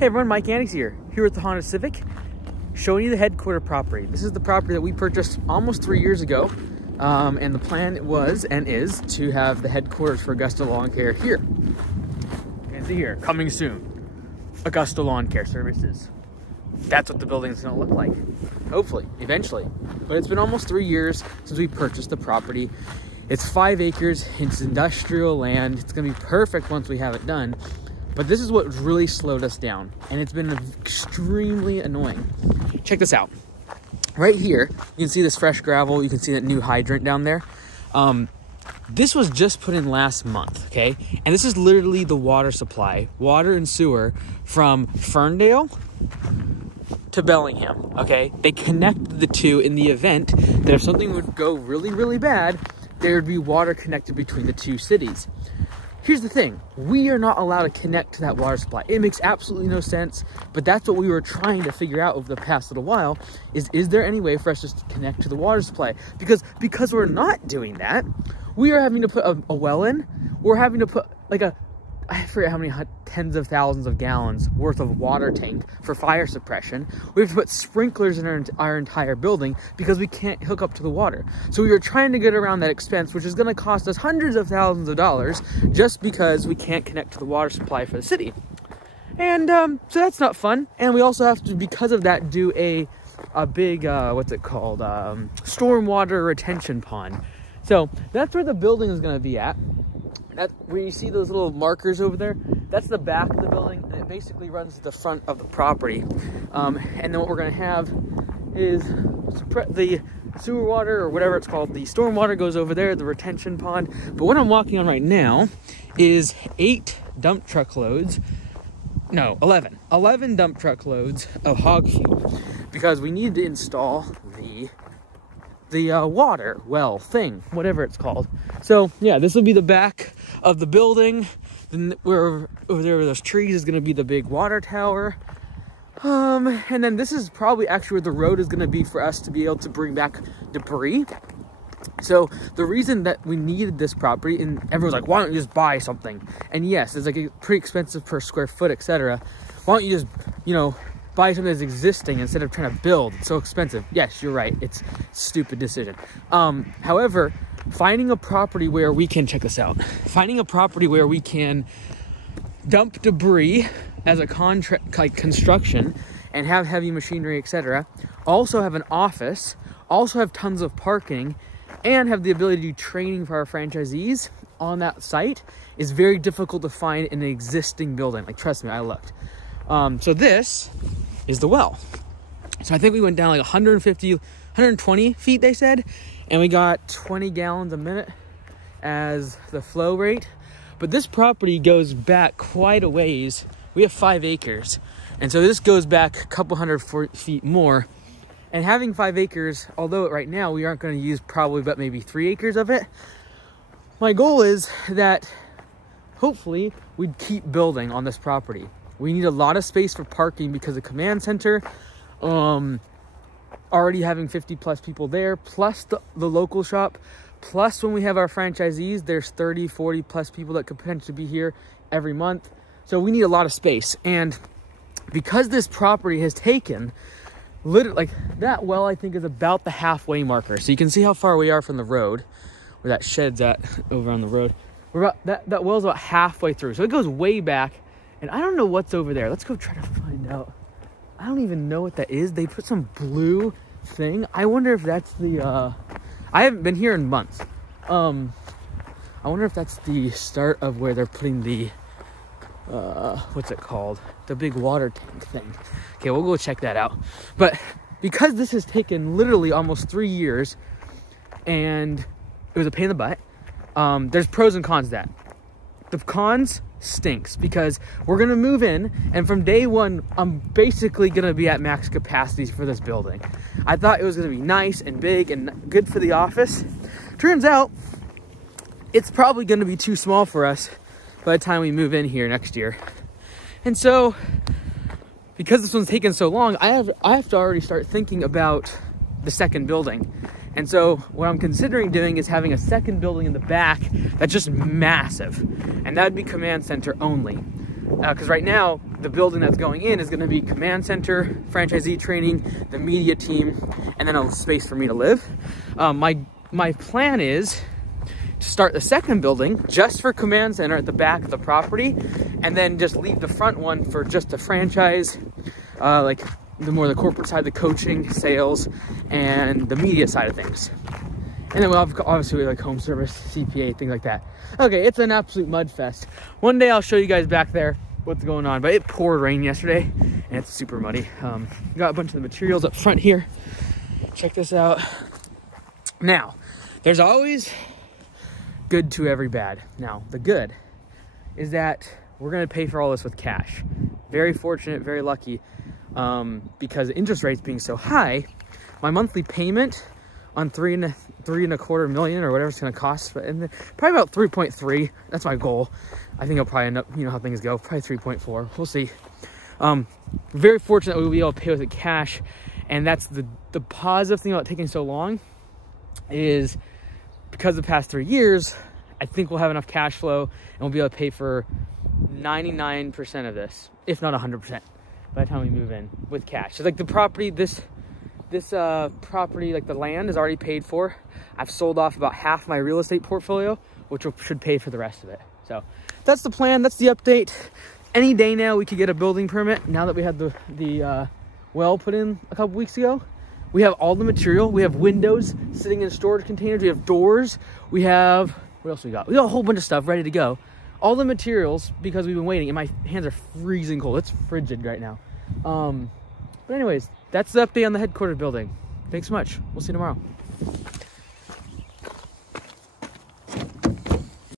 Hey everyone, Mike Andes here with the Honda Civic, showing you the headquarter property. This is the property that we purchased almost 3 years ago, and the plan was and is to have the headquarters for Augusta Lawn Care here. You can see here, coming soon, Augusta Lawn Care Services. That's what the building is going to look like, hopefully, eventually. But it's been almost 3 years since we purchased the property. It's 5 acres, it's industrial land. It's going to be perfect once we have it done. But this is what really slowed us down, and it's been extremely annoying. Check this out. Right here, you can see this fresh gravel. You can see that new hydrant down there. This was just put in last month, okay? And this is literally the water supply, water and sewer from Ferndale to Bellingham, okay? They connect the two in the event that if something would go really, really bad, there would be water connected between the two cities. Here's the thing, we are not allowed to connect to that water supply. It makes absolutely no sense, but that's what we were trying to figure out over the past little while, is there any way for us just to connect to the water supply? Because we're not doing that, we are having to put a well in. We're having to put like I forget how many tens of thousands of gallons worth of water tank for fire suppression. We have to put sprinklers in our entire building because we can't hook up to the water. So we were trying to get around that expense, which is going to cost us hundreds of thousands of dollars just because we can't connect to the water supply for the city. And so that's not fun. And we also have to, because of that, do a big, what's it called? Stormwater retention pond. So that's where the building is going to be at. Where you see those little markers over there, that's the back of the building, and it basically runs to the front of the property. And then what we're going to have is the sewer water, or whatever it's called, the storm water goes over there, the retention pond. But what I'm walking on right now is 11 dump truck loads of hog fuel, because we need to install the water well thing, whatever it's called. So yeah, this will be the back of the building. Then where over there where those trees is going to be the big water tower. And then this is probably actually where the road is going to be for us to be able to bring back debris. So the reason that we needed this property, and everyone's like, why don't you just buy something? And yes, it's like pretty expensive per square foot, etc. Why don't you just, buy something that's existing instead of trying to build? It's so expensive. Yes, you're right. It's a stupid decision. However, finding a property where we can, check this out, finding a property where we can dump debris as a contract, like construction, and have heavy machinery, etc. Also have an office, also have tons of parking, and have the ability to do training for our franchisees on that site is very difficult to find in an existing building. Like, trust me, I looked. So this is the well. So I think we went down like 120 feet, they said, and we got 20 gallons a minute as the flow rate. But this property goes back quite a ways. We have 5 acres. And so this goes back a couple hundred feet more. And having 5 acres, although right now we aren't going to use probably but maybe 3 acres of it, my goal is that hopefully we'd keep building on this property. We need a lot of space for parking because the command center, already having 50 plus people there, plus the local shop, plus when we have our franchisees, there's 30, 40 plus people that could potentially be here every month. So we need a lot of space. And because this property has taken, literally, like that well, I think is about the halfway marker. So you can see how far we are from the road, where that shed's at over on the road. We're about, that well's about halfway through. So it goes way back. And I don't know what's over there. Let's go try to find out. I don't even know what that is. They put some blue thing. I wonder if that's the, I haven't been here in months. I wonder if that's the start of where they're putting the, what's it called? The big water tank thing. Okay, we'll go check that out. But because this has taken literally almost 3 years and it was a pain in the butt, there's pros and cons to that. The cons stinks because we're gonna move in, and from day one I'm basically gonna be at max capacity for this building. I thought it was gonna be nice and big and good for the office. Turns out it's probably gonna be too small for us by the time we move in here next year. And so because this one's taken so long, I have to already start thinking about the second building. And so what I'm considering doing is having a second building in the back that's just massive. And that'd be command center only. because right now the building that's going in is going to be command center, franchisee training, the media team, and then a space for me to live. My plan is to start the second building just for command center at the back of the property, and then just leave the front one for just a franchise, like the more the corporate side, the coaching, sales, and the media side of things. And then we'll have, obviously, like home service, CPA, things like that. Okay, it's an absolute mud fest. One day I'll show you guys back there what's going on, but it poured rain yesterday and it's super muddy. Got a bunch of the materials up front here. Check this out. Now, there's always good to every bad. Now, the good is that we're gonna pay for all this with cash. Very fortunate, very lucky, because the interest rates being so high, my monthly payment on $3.25 million or whatever it's gonna cost, and probably about 3.3. That's my goal. I think I'll probably end up, you know how things go, probably 3.4. We'll see. Very fortunate we'll be able to pay with it cash, and that's the positive thing about taking so long is because the past 3 years, I think we'll have enough cash flow and we'll be able to pay for 99% of this, if not 100%, by the time we move in with cash. So like the property, this property, like the land is already paid for. I've sold off about half my real estate portfolio, which should pay for the rest of it. So that's the plan. That's the update. Any day now we could get a building permit. Now that we had the well put in a couple weeks ago, we have all the material. We have windows sitting in storage containers. We have doors. We have, what else we got? We got a whole bunch of stuff ready to go. All the materials, because we've been waiting, and my hands are freezing cold. It's frigid right now. But anyways, that's the update on the headquarters building. Thanks so much. We'll see you tomorrow.